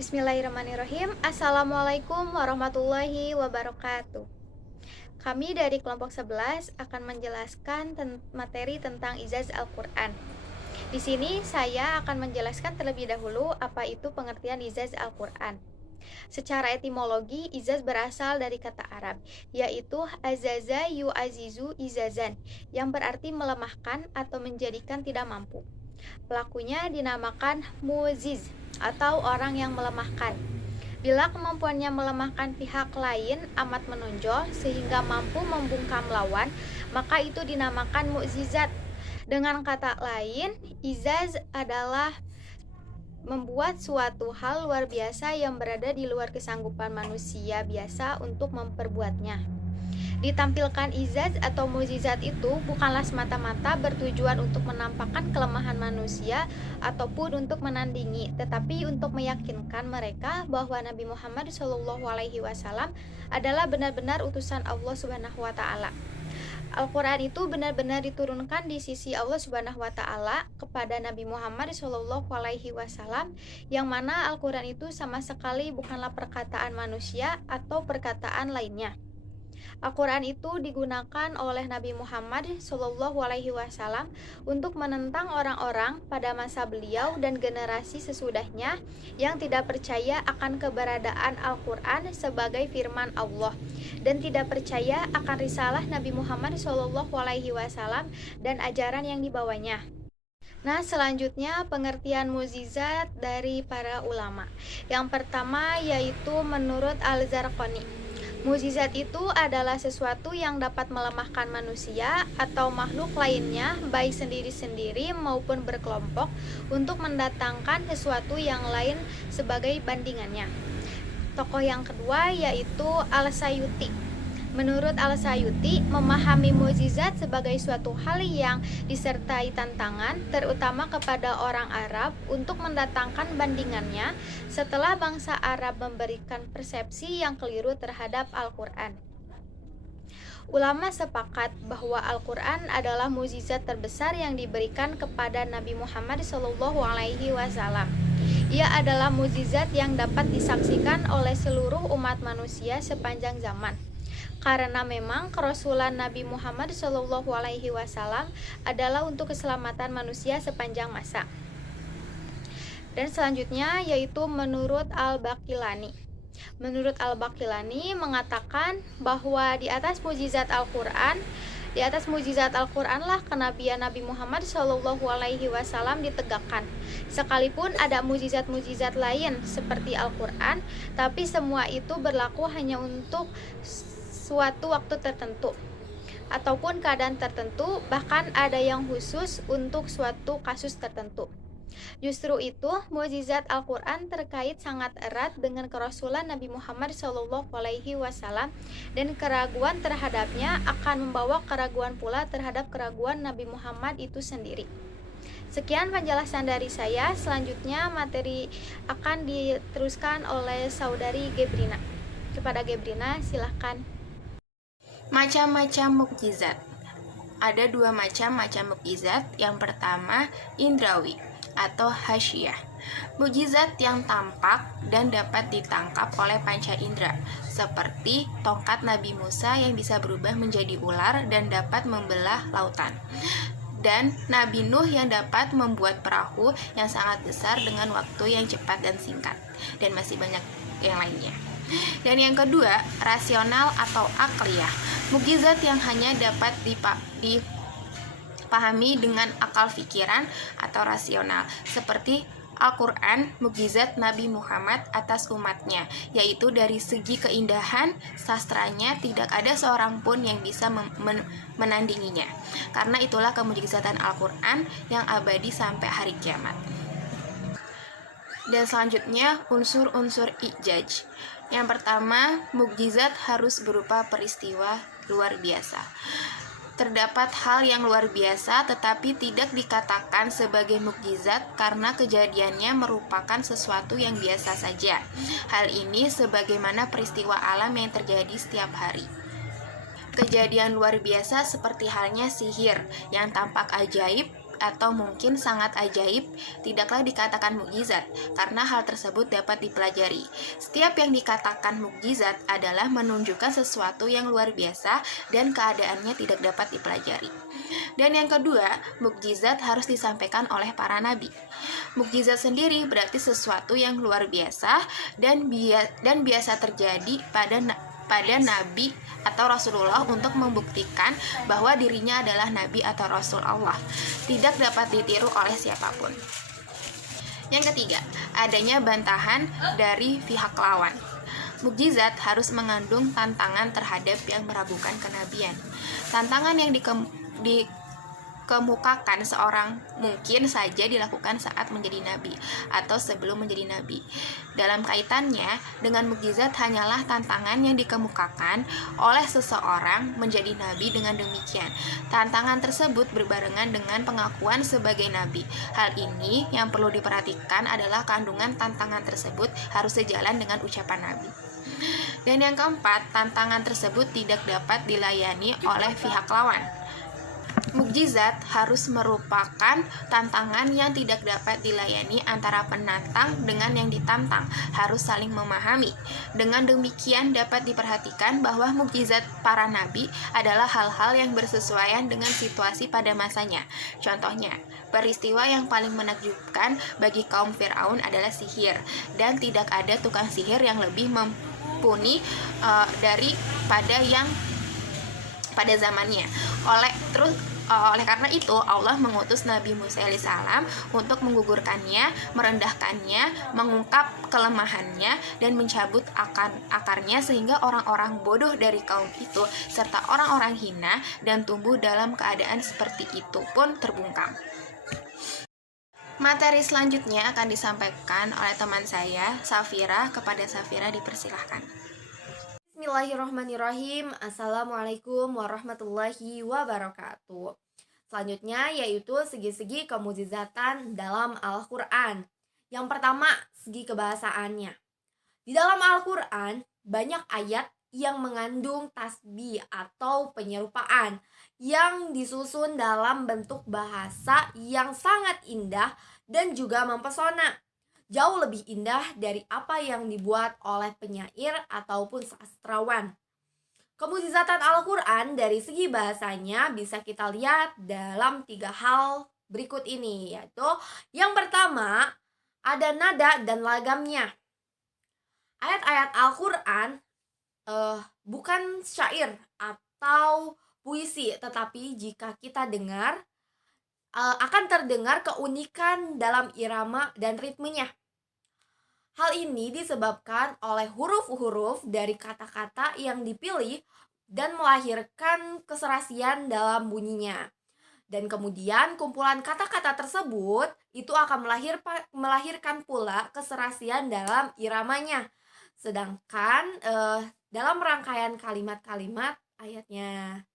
Bismillahirrahmanirrahim. Assalamualaikum warahmatullahi wabarakatuh. Kami dari kelompok 11 akan menjelaskan materi tentang ijaz Al-Quran. Di sini saya akan menjelaskan terlebih dahulu apa itu pengertian ijaz Al-Quran. Secara etimologi, ijaz berasal dari kata Arab, yaitu azaza yu'azizu izazan, yang berarti melemahkan atau menjadikan tidak mampu. Pelakunya dinamakan mu'ziz atau orang yang melemahkan. Bila kemampuannya melemahkan pihak lain amat menonjol sehingga mampu membungkam lawan, maka itu dinamakan mu'zizat. Dengan kata lain, izaz adalah membuat suatu hal luar biasa yang berada di luar kesanggupan manusia biasa untuk memperbuatnya. Ditampilkan izaz atau mukjizat itu bukanlah semata-mata bertujuan untuk menampakkan kelemahan manusia ataupun untuk menandingi, tetapi untuk meyakinkan mereka bahwa Nabi Muhammad SAW adalah benar-benar utusan Allah Subhanahu wa taala. Al-Quran itu benar-benar diturunkan di sisi Allah Subhanahu wa taala kepada Nabi Muhammad SAW, yang mana Al-Quran itu sama sekali bukanlah perkataan manusia atau perkataan lainnya. Al-Quran itu digunakan oleh Nabi Muhammad SAW untuk menentang orang-orang pada masa beliau dan generasi sesudahnya yang tidak percaya akan keberadaan Al-Quran sebagai firman Allah dan tidak percaya akan risalah Nabi Muhammad SAW dan ajaran yang dibawanya. Nah, selanjutnya pengertian mukjizat dari para ulama. Yang pertama yaitu menurut Al-Zarqani, mukjizat itu adalah sesuatu yang dapat melemahkan manusia atau makhluk lainnya, baik sendiri-sendiri maupun berkelompok, untuk mendatangkan sesuatu yang lain sebagai bandingannya. Tokoh yang kedua yaitu Al-Sayuti. Menurut Al-Sayuti, memahami mukjizat sebagai suatu hal yang disertai tantangan, terutama kepada orang Arab, untuk mendatangkan bandingannya setelah bangsa Arab memberikan persepsi yang keliru terhadap Al-Quran. Ulama sepakat bahwa Al-Quran adalah mukjizat terbesar yang diberikan kepada Nabi Muhammad SAW. Ia adalah mukjizat yang dapat disaksikan oleh seluruh umat manusia sepanjang zaman. Karena memang kerasulan Nabi Muhammad SAW adalah untuk keselamatan manusia sepanjang masa. Dan selanjutnya yaitu menurut Al-Baqilani. Menurut Al-Baqilani mengatakan bahwa di atas mukjizat Al-Quran lah kenabian Nabi Muhammad SAW ditegakkan. Sekalipun ada mukjizat-mukjizat lain seperti Al-Quran, tapi semua itu berlaku hanya untuk suatu waktu tertentu ataupun keadaan tertentu, bahkan ada yang khusus untuk suatu kasus tertentu. Justru itu, mukjizat Al-Quran terkait sangat erat dengan kerasulan Nabi Muhammad SAW, dan keraguan terhadapnya akan membawa keraguan pula terhadap keraguan Nabi Muhammad itu sendiri. Sekian penjelasan dari saya. Selanjutnya materi akan diteruskan oleh saudari Gebrina. Kepada Gebrina, silahkan. Macam-macam mukjizat. Ada dua macam mukjizat. Yang pertama, indrawi atau hasyiyah. Mukjizat yang tampak dan dapat ditangkap oleh panca indera, seperti tongkat Nabi Musa yang bisa berubah menjadi ular dan dapat membelah lautan, dan Nabi Nuh yang dapat membuat perahu yang sangat besar dengan waktu yang cepat dan singkat, dan masih banyak yang lainnya. Dan yang kedua, rasional atau akliyah, mukjizat yang hanya dapat dipahami dengan akal pikiran atau rasional, seperti Al-Quran, mukjizat Nabi Muhammad atas umatnya, yaitu dari segi keindahan sastranya tidak ada seorang pun yang bisa menandinginya. Karena itulah kemukjizatan Al-Quran yang abadi sampai hari kiamat. Dan selanjutnya unsur-unsur ijaz. Yang pertama, mukjizat harus berupa peristiwa luar biasa. Terdapat hal yang luar biasa tetapi tidak dikatakan sebagai mukjizat karena kejadiannya merupakan sesuatu yang biasa saja. Hal ini sebagaimana peristiwa alam yang terjadi setiap hari. Kejadian luar biasa seperti halnya sihir yang tampak ajaib atau mungkin sangat ajaib tidaklah dikatakan mukjizat, karena hal tersebut dapat dipelajari. Setiap yang dikatakan mukjizat adalah menunjukkan sesuatu yang luar biasa dan keadaannya tidak dapat dipelajari. Dan yang kedua, mukjizat harus disampaikan oleh para nabi. Mukjizat sendiri berarti sesuatu yang luar biasa dan biasa terjadi pada nabi atau Rasulullah untuk membuktikan bahwa dirinya adalah nabi atau rasul Allah, tidak dapat ditiru oleh siapapun. Yang ketiga, adanya bantahan dari pihak lawan. Mukjizat harus mengandung tantangan terhadap yang meragukan kenabian. Tantangan yang dikemukakan seorang mungkin saja dilakukan saat menjadi nabi atau sebelum menjadi nabi. Dalam kaitannya dengan mukjizat hanyalah tantangan yang dikemukakan oleh seseorang menjadi nabi. Dengan demikian, tantangan tersebut berbarengan dengan pengakuan sebagai nabi. Hal ini yang perlu diperhatikan adalah kandungan tantangan tersebut harus sejalan dengan ucapan nabi. Dan yang keempat, tantangan tersebut tidak dapat dilayani oleh pihak lawan. Mukjizat harus merupakan tantangan yang tidak dapat dilayani antara penantang dengan yang ditantang, harus saling memahami. Dengan demikian dapat diperhatikan bahwa mukjizat para nabi adalah hal-hal yang bersesuaian dengan situasi pada masanya. Contohnya, peristiwa yang paling menakjubkan bagi kaum Firaun adalah sihir, dan tidak ada tukang sihir yang lebih mumpuni daripada yang pada zamannya. Oleh karena itu Allah mengutus Nabi Musa alaihissalam untuk menggugurkannya, merendahkannya, mengungkap kelemahannya, dan mencabut akarnya sehingga orang-orang bodoh dari kaum itu serta orang-orang hina dan tumbuh dalam keadaan seperti itu pun terbungkam. Materi selanjutnya akan disampaikan oleh teman saya, Safira. Kepada Safira dipersilahkan. Bismillahirrahmanirrahim. Assalamualaikum warahmatullahi wabarakatuh. Selanjutnya yaitu segi-segi kemukjizatan dalam Al-Quran. Yang pertama, segi kebahasaannya. Di dalam Al-Quran banyak ayat yang mengandung tasbih atau penyerupaan yang disusun dalam bentuk bahasa yang sangat indah dan juga mempesona. Jauh lebih indah dari apa yang dibuat oleh penyair ataupun sastrawan. Kemukjizatan Al-Quran dari segi bahasanya bisa kita lihat dalam 3 hal berikut ini, yaitu yang pertama, ada nada dan lagamnya. Ayat-ayat Al-Quran bukan syair atau puisi, tetapi jika kita dengar akan terdengar keunikan dalam irama dan ritmenya. Hal ini disebabkan oleh huruf-huruf dari kata-kata yang dipilih dan melahirkan keserasian dalam bunyinya. Dan kemudian kumpulan kata-kata tersebut itu akan melahirkan pula keserasian dalam iramanya. Sedangkan dalam rangkaian kalimat-kalimat ayatnya.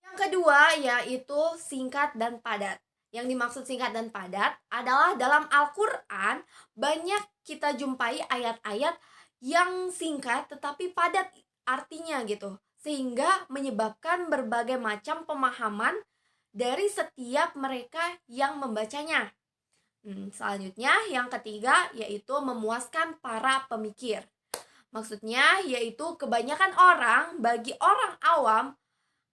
Yang kedua yaitu singkat dan padat. Yang dimaksud singkat dan padat adalah dalam Al-Quran banyak kita jumpai ayat-ayat yang singkat tetapi padat artinya gitu, sehingga menyebabkan berbagai macam pemahaman dari setiap mereka yang membacanya. Selanjutnya yang ketiga yaitu memuaskan para pemikir. Maksudnya yaitu kebanyakan orang, bagi orang awam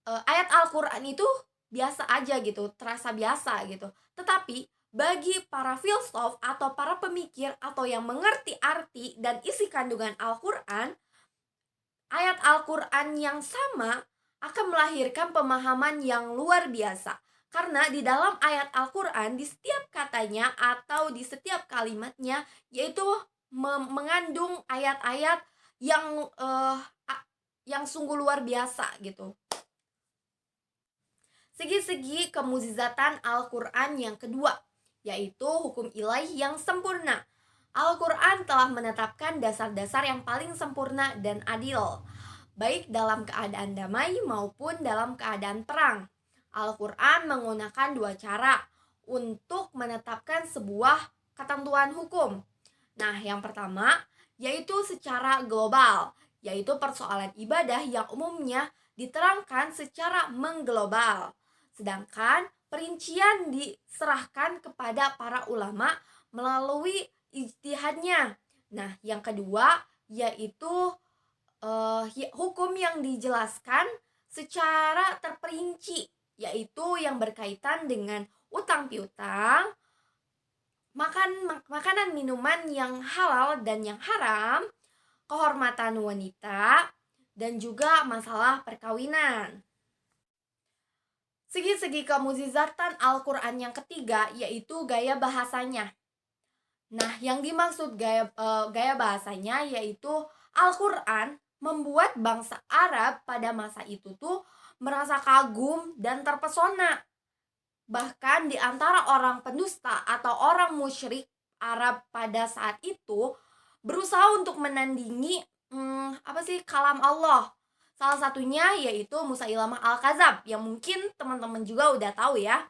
ayat Al-Quran itu biasa aja gitu, terasa biasa gitu. Tetapi bagi para filsuf atau para pemikir atau yang mengerti arti dan isi kandungan Al-Quran, ayat Al-Quran yang sama akan melahirkan pemahaman yang luar biasa. Karena di dalam ayat Al-Quran, di setiap katanya atau di setiap kalimatnya, yaitu mengandung ayat-ayat yang sungguh luar biasa gitu. Segi-segi kemukjizatan Al-Quran yang kedua, yaitu hukum ilahi yang sempurna. Al-Quran telah menetapkan dasar-dasar yang paling sempurna dan adil, baik dalam keadaan damai maupun dalam keadaan perang. Al-Quran menggunakan 2 cara untuk menetapkan sebuah ketentuan hukum. Nah, yang pertama yaitu secara global, yaitu persoalan ibadah yang umumnya diterangkan secara mengglobal. Sedangkan perincian diserahkan kepada para ulama melalui ijtihadnya. Nah, yang kedua yaitu hukum yang dijelaskan secara terperinci, yaitu yang berkaitan dengan utang piutang, makanan minuman yang halal dan yang haram, kehormatan wanita, dan juga masalah perkawinan. Segi-segi kemukjizatan Al-Quran yang ketiga yaitu gaya bahasanya. Nah, yang dimaksud gaya bahasanya yaitu Al-Quran membuat bangsa Arab pada masa itu tuh merasa kagum dan terpesona. Bahkan di antara orang pendusta atau orang musyrik Arab pada saat itu berusaha untuk menandingi kalam Allah. Salah satunya yaitu Musailamah Al-Kadzab yang mungkin teman-teman juga udah tahu ya.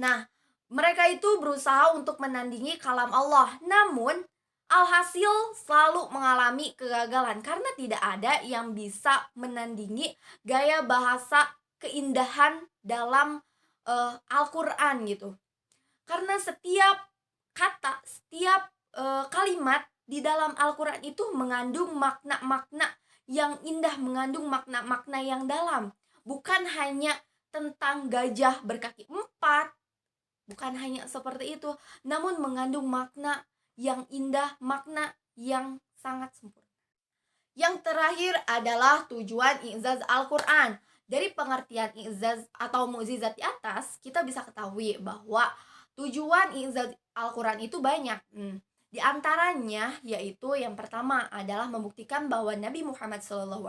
Nah, mereka itu berusaha untuk menandingi kalam Allah. Namun, alhasil selalu mengalami kegagalan karena tidak ada yang bisa menandingi gaya bahasa keindahan dalam Al-Quran gitu. Karena setiap kata, setiap kalimat di dalam Al-Quran itu mengandung makna-makna yang indah, mengandung makna-makna yang dalam. Bukan hanya tentang gajah berkaki 4, bukan hanya seperti itu, namun mengandung makna yang indah, makna yang sangat sempurna. Yang terakhir adalah tujuan i'zaz Al-Quran. Dari pengertian i'zaz atau mukjizat di atas, kita bisa ketahui bahwa tujuan i'zaz Al-Quran itu banyak. Di antaranya yaitu yang pertama adalah membuktikan bahwa Nabi Muhammad SAW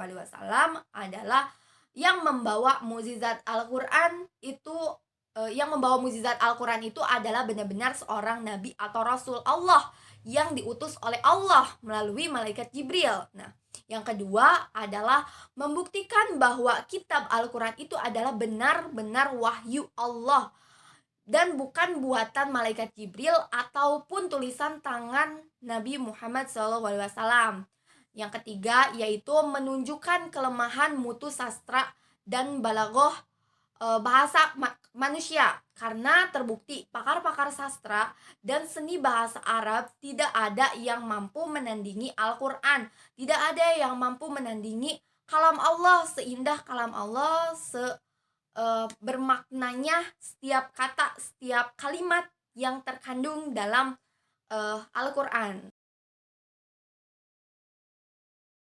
adalah yang membawa mukjizat Al-Quran itu adalah benar-benar seorang nabi atau rasul Allah yang diutus oleh Allah melalui malaikat Jibril. Nah, yang kedua adalah membuktikan bahwa kitab Al-Quran itu adalah benar-benar wahyu Allah dan bukan buatan malaikat Jibril ataupun tulisan tangan Nabi Muhammad SAW. Yang ketiga yaitu menunjukkan kelemahan mutu sastra dan balaghah bahasa manusia, karena terbukti pakar-pakar sastra dan seni bahasa Arab tidak ada yang mampu menandingi Al-Quran, tidak ada yang mampu menandingi kalam Allah, seindah kalam Allah, bermaknanya setiap kata, setiap kalimat yang terkandung dalam Al-Quran.